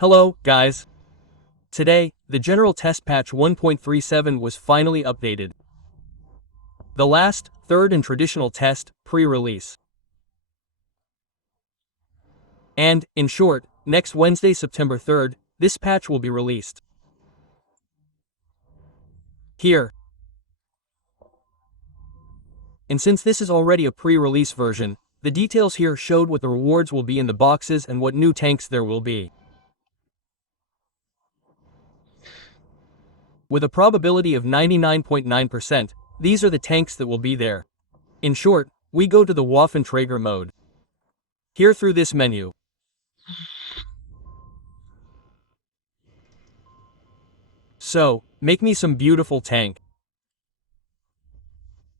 Hello, guys. Today, the General Test Patch 1.37 was finally updated. The last, third and traditional test, pre-release. And, in short, next Wednesday, September 3rd, this patch will be released. Here. And since this is already a pre-release version, the details here showed what the rewards will be in the boxes and what new tanks there will be. With a probability of 99.9%, these are the tanks that will be there. In short, we go to the Waffenträger mode. Here through this menu. So, make me some beautiful tank.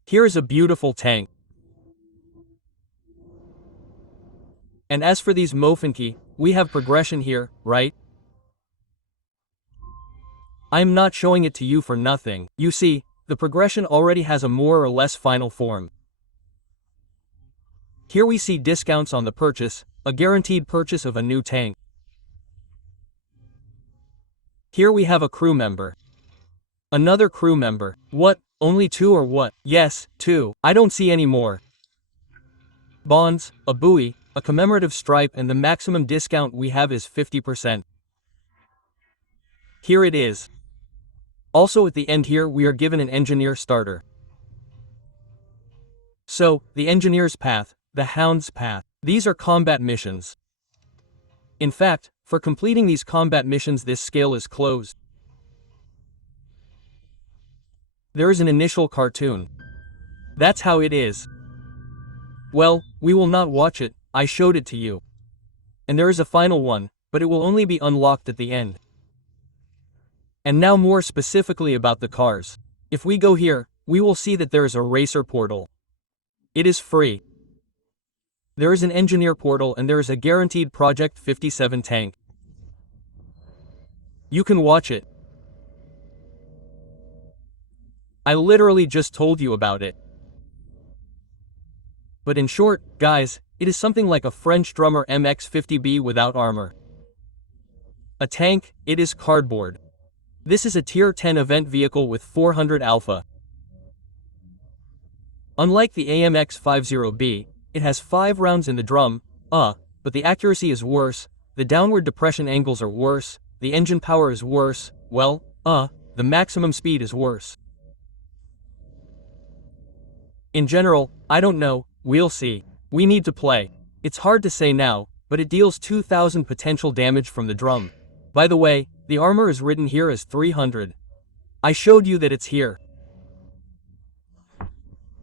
Here is a beautiful tank. And as for these Mofinki, we have progression here, right? I'm not showing it to you for nothing. You see, the progression already has a more or less final form. Here we see discounts on the purchase, a guaranteed purchase of a new tank. Here we have a crew member. Another crew member. What? Only 2 or what? Yes, 2. I don't see any more. Bonds, a buoy, a commemorative stripe, and the maximum discount we have is 50%. Here it is. Also at the end here we are given an engineer starter. So, the engineer's path, the hound's path. These are combat missions. In fact, for completing these combat missions this scale is closed. There is an initial cartoon. That's how it is. Well, we will not watch it, I showed it to you. And there is a final one, but it will only be unlocked at the end. And now more specifically about the cars. If we go here, we will see that there is a racer portal. It is free. There is an engineer portal and there is a guaranteed Project 57 tank. You can watch it. I literally just told you about it. But in short, guys, it is something like a French drummer MX-50B without armor. A tank, it is cardboard. This is a Tier 10 event vehicle with 400 alpha. Unlike the AMX-50B, it has 5 rounds in the drum, but the accuracy is worse, the downward depression angles are worse, the engine power is worse, well, the maximum speed is worse. In general, I don't know, we'll see. We need to play. It's hard to say now, but it deals 2000 potential damage from the drum. By the way, the armor is written here as 300. I showed you that it's here.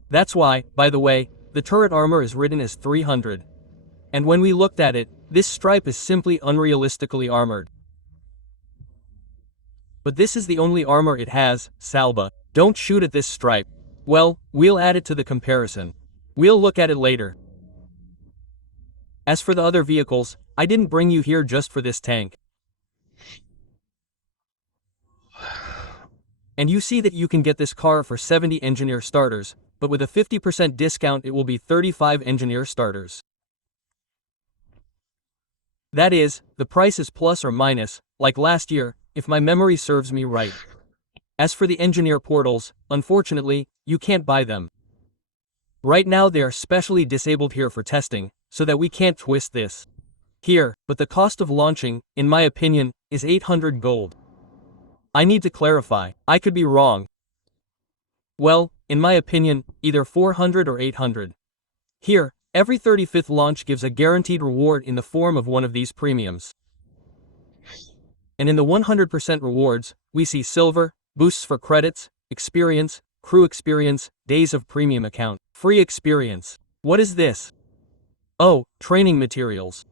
That's why, by the way, the turret armor is written as 300. And when we looked at it, this stripe is simply unrealistically armored. But this is the only armor it has, Salba. Don't shoot at this stripe. Well, we'll add it to the comparison. We'll look at it later. As for the other vehicles, I didn't bring you here just for this tank. And you see that you can get this car for 70 engineer starters, but with a 50% discount it will be 35 engineer starters. That is, the price is plus or minus, like last year, if my memory serves me right. As for the engineer portals, unfortunately, you can't buy them. Right now they are specially disabled here for testing, so that we can't twist this. Here, but the cost of launching, in my opinion, is 800 gold. I need to clarify, I could be wrong. Well, in my opinion, either 400 or 800. Here, every 35th launch gives a guaranteed reward in the form of one of these premiums. And in the 100% rewards, we see silver, boosts for credits, experience, crew experience, days of premium account, free experience. What is this? Oh, training materials.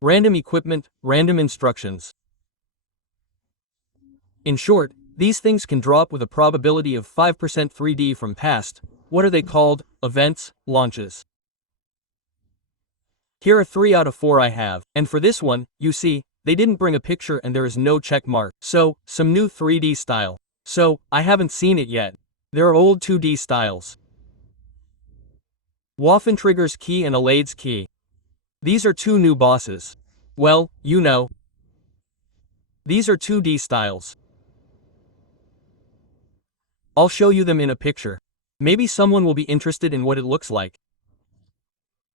Random equipment, random instructions. In short, these things can drop with a probability of 5% 3D from past, what are they called, events, launches. Here are 3 out of 4 I have, and for this one, you see, they didn't bring a picture and there is no check mark. So, some new 3D style. So, I haven't seen it yet. There are old 2D styles. Waffenträger's key and Alade's key. These are 2 new bosses. Well, you know. These are 2D styles. I'll show you them in a picture. Maybe someone will be interested in what it looks like.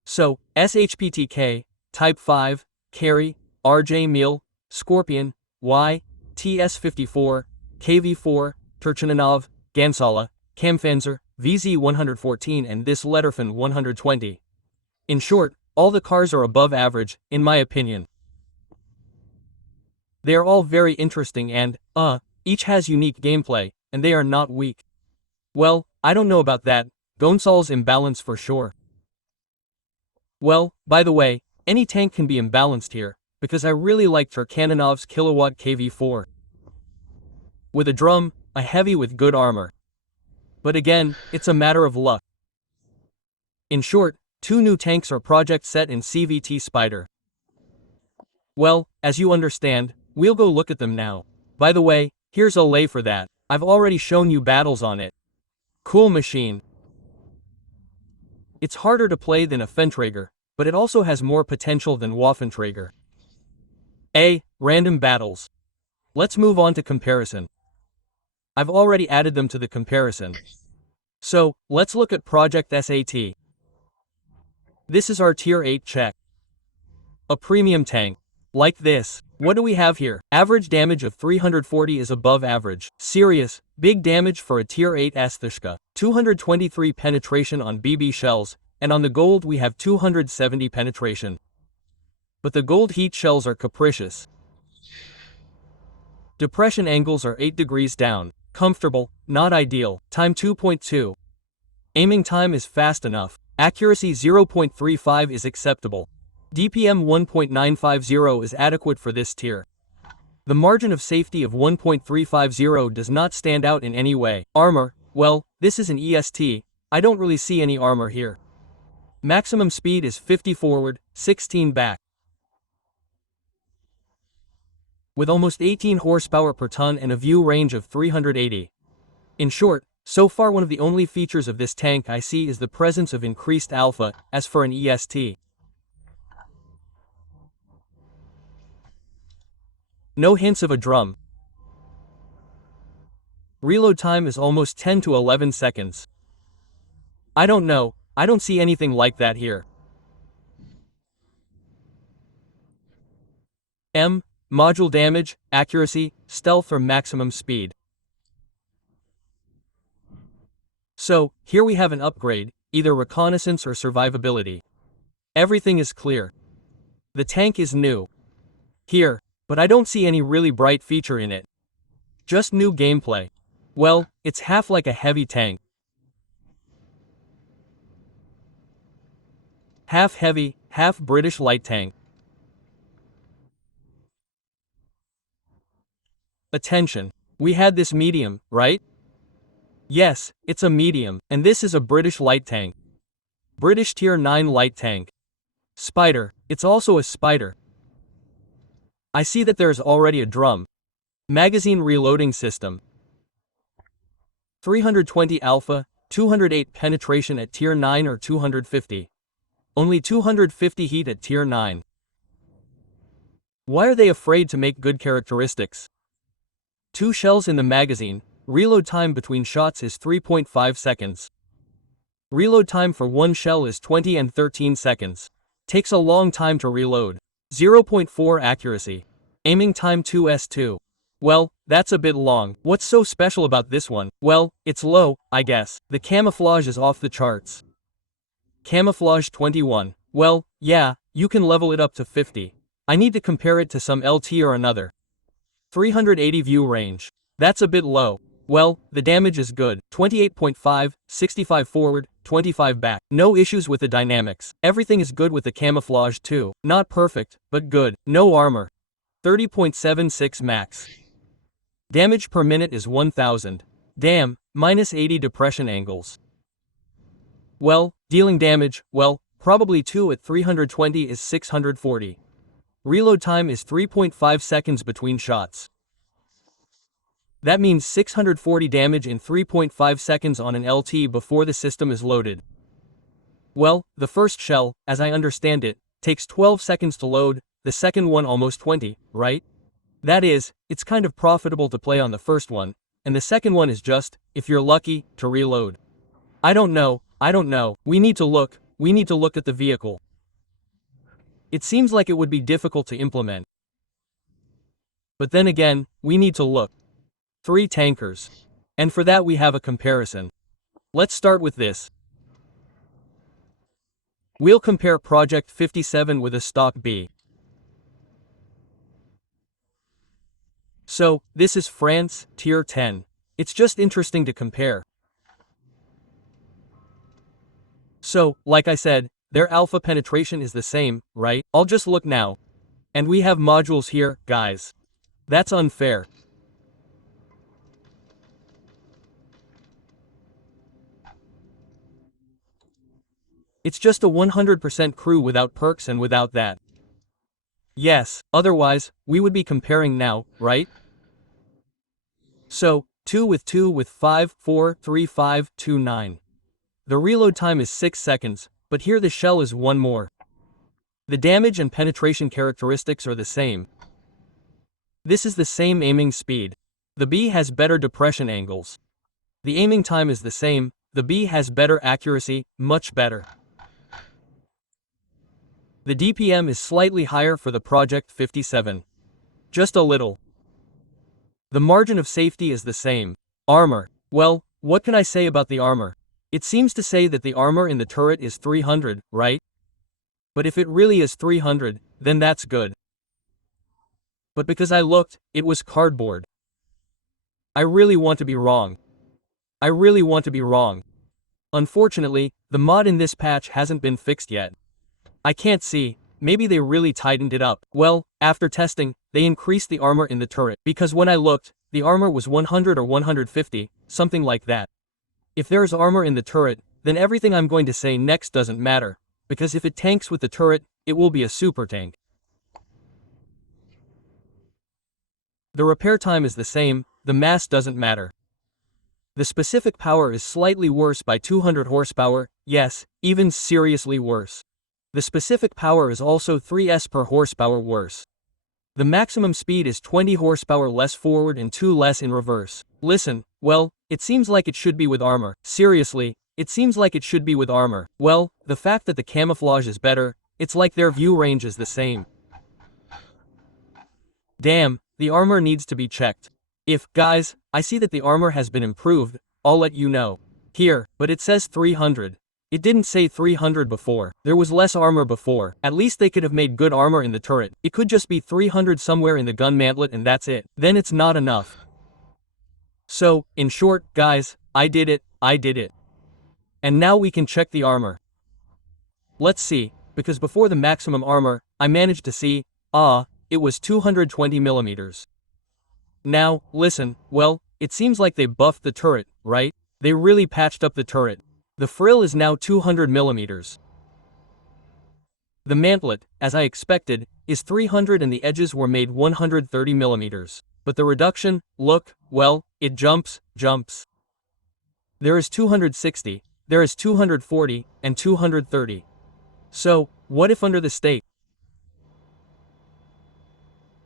So, SHPTK, Type 5, Carry, RJ Meal, Scorpion, Y, TS54, KV4, Turchinanov, Gansala, Kampfanzer, VZ114 and this Letterfan 120. In short, all the cars are above average, in my opinion. They are all very interesting and, each has unique gameplay, and they are not weak. Well, I don't know about that, Gonsal's imbalance for sure. Well, by the way, any tank can be imbalanced here, because I really like Turkananov's kilowatt KV4. With a drum, a heavy with good armor. But again, it's a matter of luck. In short, 2 new tanks are project set in CVT Spider. Well, as you understand, we'll go look at them now. By the way, here's a lay for that, I've already shown you battles on it. Cool machine. It's harder to play than a Fenträger, but it also has more potential than Waffenträger. Random battles. Let's move on to comparison. I've already added them to the comparison. So, let's look at Project SAT. This is our Tier 8 check. A premium tank. Like this. What do we have here? Average damage of 340 is above average. Serious, big damage for a Tier 8 Asthishka. 223 penetration on BB shells, and on the gold we have 270 penetration. But the gold heat shells are capricious. Depression angles are 8 degrees down. Comfortable, not ideal. Time 2.2. Aiming time is fast enough. Accuracy 0.35 is acceptable. DPM 1.950 is adequate for this tier. The margin of safety of 1.350 does not stand out in any way. Armor, well, this is an EST, I don't really see any armor here. Maximum speed is 50 forward, 16 back. With almost 18 horsepower per ton and a view range of 380. In short, so far one of the only features of this tank I see is the presence of increased alpha, as for an EST. No hints of a drum. Reload time is almost 10 to 11 seconds. I don't know, I don't see anything like that here. Module damage, accuracy, stealth or maximum speed. So, here we have an upgrade, either reconnaissance or survivability. Everything is clear. The tank is new. Here, but I don't see any really bright feature in it. Just new gameplay. Well, it's half like a heavy tank. Half heavy, half British light tank. Attention. We had this medium, right? Yes, it's a medium, and this is a British light tank. British Tier 9 light tank. Spider, it's also a Spider. I see that there is already a drum. Magazine reloading system. 320 alpha, 208 penetration at Tier 9 or 250. Only 250 heat at Tier 9. Why are they afraid to make good characteristics? 2 shells in the magazine, reload time between shots is 3.5 seconds. Reload time for 1 shell is 20 and 13 seconds. Takes a long time to reload. 0.4 accuracy. Aiming time 2s2. Well, that's a bit long. What's so special about this one? Well, it's low, I guess. The camouflage is off the charts. Camouflage 21. Well, yeah, you can level it up to 50. I need to compare it to some LT or another. 380 view range. That's a bit low. Well, the damage is good. 28.5, 65 forward, 25 back. No issues with the dynamics. Everything is good with the camouflage too. Not perfect, but good. No armor. 30.76 max. Damage per minute is 1000. Damn, minus 80 depression angles. Well, dealing damage, well, probably 2 at 320 is 640. Reload time is 3.5 seconds between shots. That means 640 damage in 3.5 seconds on an LT before the system is loaded. Well, the first shell, as I understand it, takes 12 seconds to load, the second one almost 20, right? That is, it's kind of profitable to play on the first one, and the second one is just, if you're lucky, to reload. I don't know, we need to look at the vehicle. It seems like it would be difficult to implement. But then again, we need to look. 3 tankers. And for that we have a comparison. Let's start with this. We'll compare Project 57 with a stock B. So, this is France, Tier 10. It's just interesting to compare. So, like I said, their alpha penetration is the same, right? I'll just look now. And we have modules here, guys. That's unfair. It's just a 100% crew without perks and without that. Yes, otherwise, we would be comparing now, right? So, 2 with 5, 4, 3, 5, 2, 9. The reload time is 6 seconds, but here the shell is 1 more. The damage and penetration characteristics are the same. This is the same aiming speed. The B has better depression angles. The aiming time is the same, the B has better accuracy, much better. The DPM is slightly higher for the Project 57. Just a little. The margin of safety is the same. Armor. Well, what can I say about the armor? It seems to say that the armor in the turret is 300, right? But if it really is 300, then that's good. But because I looked, it was cardboard. I really want to be wrong. Unfortunately, the mod in this patch hasn't been fixed yet. I can't see, maybe they really tightened it up. Well, after testing, they increased the armor in the turret, because when I looked, the armor was 100 or 150, something like that. If there's armor in the turret, then everything I'm going to say next doesn't matter, because if it tanks with the turret, it will be a super tank. The repair time is the same, the mass doesn't matter. The specific power is slightly worse by 200 horsepower, yes, even seriously worse. The specific power is also 3s per horsepower worse. The maximum speed is 20 horsepower less forward and 2 less in reverse. Listen, well, it seems like it should be with armor. Seriously, it seems like it should be with armor. Well, the fact that the camouflage is better, it's like their view range is the same. Damn, the armor needs to be checked. If, guys, I see that the armor has been improved, I'll let you know. Here, but it says 300. It didn't say 300 before. There was less armor before. At least they could have made good armor in the turret. It could just be 300 somewhere in the gun mantlet and that's it. Then it's not enough. So, in short, guys, I did it. And now we can check the armor. Let's see, because before the maximum armor, I managed to see, it was 220 millimeters. Now, listen, well, it seems like they buffed the turret, right? They really patched up the turret. The frill is now 200 millimeters. The mantlet, as I expected, is 300 and the edges were made 130 millimeters. But the reduction, look, well, it jumps. There is 260, there is 240, and 230. So, what if under the state?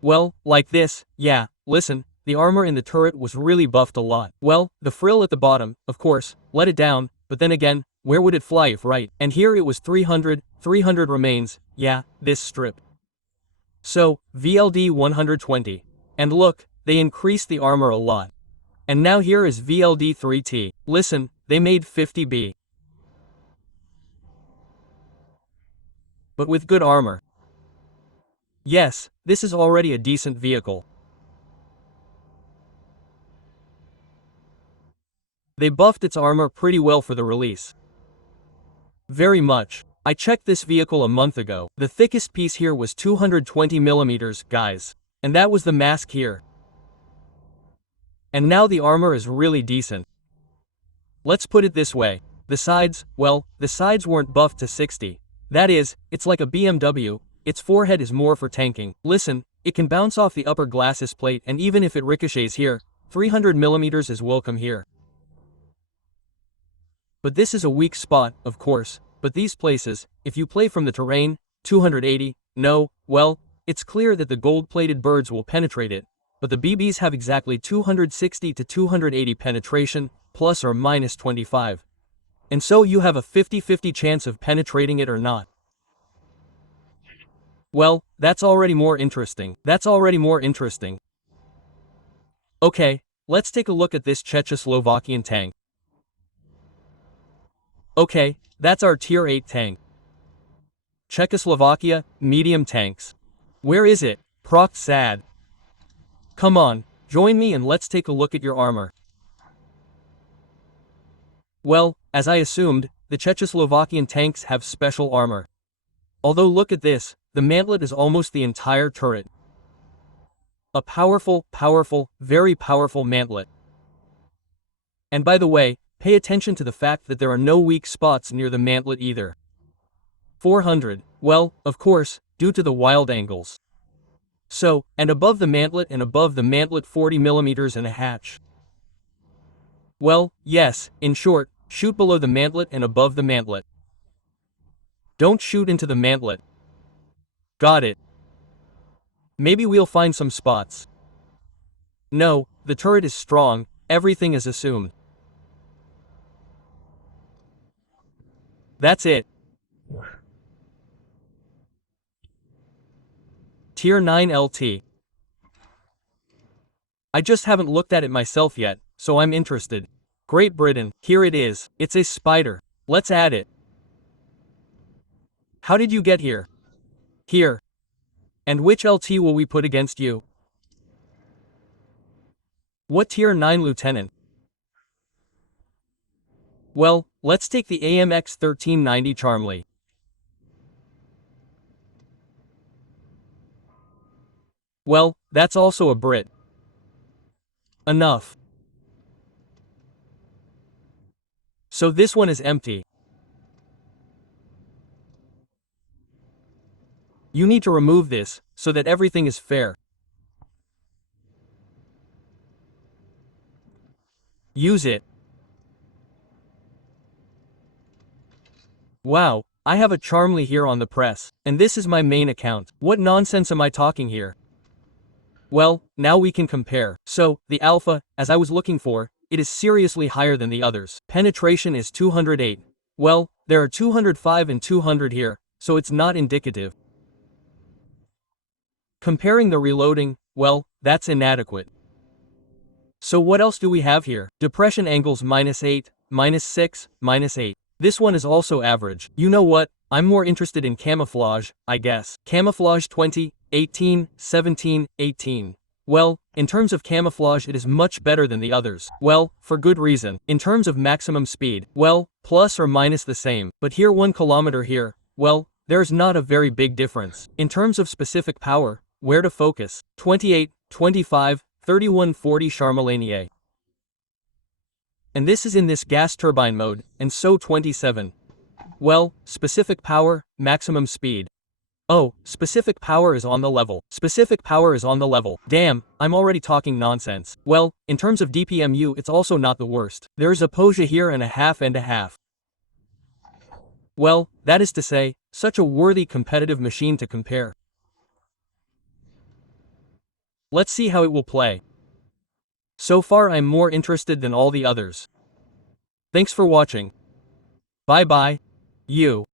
Well, like this, yeah, listen, the armor in the turret was really buffed a lot. Well, the frill at the bottom, of course, let it down, but then again, where would it fly if right? And here it was 300 remains, yeah, this strip. So, VLD 120. And look, they increased the armor a lot. And now here is VLD 3T. Listen, they made 50B. But with good armor. Yes, this is already a decent vehicle. They buffed its armor pretty well for the release. Very much. I checked this vehicle a month ago. The thickest piece here was 220 millimeters, guys. And that was the mask here. And now the armor is really decent. Let's put it this way. The sides, well, the sides weren't buffed to 60. That is, it's like a BMW, its forehead is more for tanking. Listen, it can bounce off the upper glacis plate and even if it ricochets here, 300 millimeters is welcome here. But this is a weak spot, of course, but these places, if you play from the terrain, 280, no, well, It's clear that the gold-plated birds will penetrate it, but the BBs have exactly 260 to 280 penetration, plus or minus 25. And so you have a 50-50 chance of penetrating it or not. Well, that's already more interesting. Okay, let's take a look at this Czechoslovakian tank. Okay, that's our Tier 8 tank. Czechoslovakia, medium tanks. Where is it? Proc sad. Come on, join me and let's take a look at your armor. Well, as I assumed, the Czechoslovakian tanks have special armor. Although look at this, the mantlet is almost the entire turret. A powerful, very powerful mantlet. And by the way, pay attention to the fact that there are no weak spots near the mantlet either. 400, well, of course, due to the wild angles. So, and above the mantlet 40 millimeters and a hatch. Well, yes, in short, shoot below the mantlet and above the mantlet. Don't shoot into the mantlet. Got it. Maybe we'll find some spots. No, the turret is strong, everything is assumed. That's it. Tier 9 LT. I just haven't looked at it myself yet, so I'm interested. Great Britain, here it is. It's a spider. Let's add it. How did you get here? Here. And which LT will we put against you? What Tier 9 Lieutenant? Well, let's take the AMX 1390 Charmley. Well, that's also a Brit. Enough. So this one is empty. You need to remove this, so that everything is fair. Use it. Wow, I have a Charmley here on the press, and this is my main account. What nonsense am I talking here? Well, now we can compare. So, the alpha, as I was looking for, it is seriously higher than the others. Penetration is 208. Well, there are 205 and 200 here, so it's not indicative. Comparing the reloading, well, that's inadequate. So what else do we have here? Depression angles -8, -6, -8. This one is also average. You know what? I'm more interested in camouflage, I guess. Camouflage 20, 18, 17, 18. Well, in terms of camouflage it is much better than the others. Well, for good reason. In terms of maximum speed, well, plus or minus the same. But here 1 kilometer here, well, there's not a very big difference. In terms of specific power, where to focus? 28, 25, 31, 40 Charmelanier. And this is in this gas turbine mode, and so 27. Well, specific power, maximum speed. Oh, specific power is on the level. Damn, I'm already talking nonsense. Well, in terms of DPMU it's also not the worst. There's a Poja here and a half. Well, that is to say, such a worthy competitive machine to compare. Let's see how it will play. So far I'm more interested than all the others. Thanks for watching. Bye bye. You.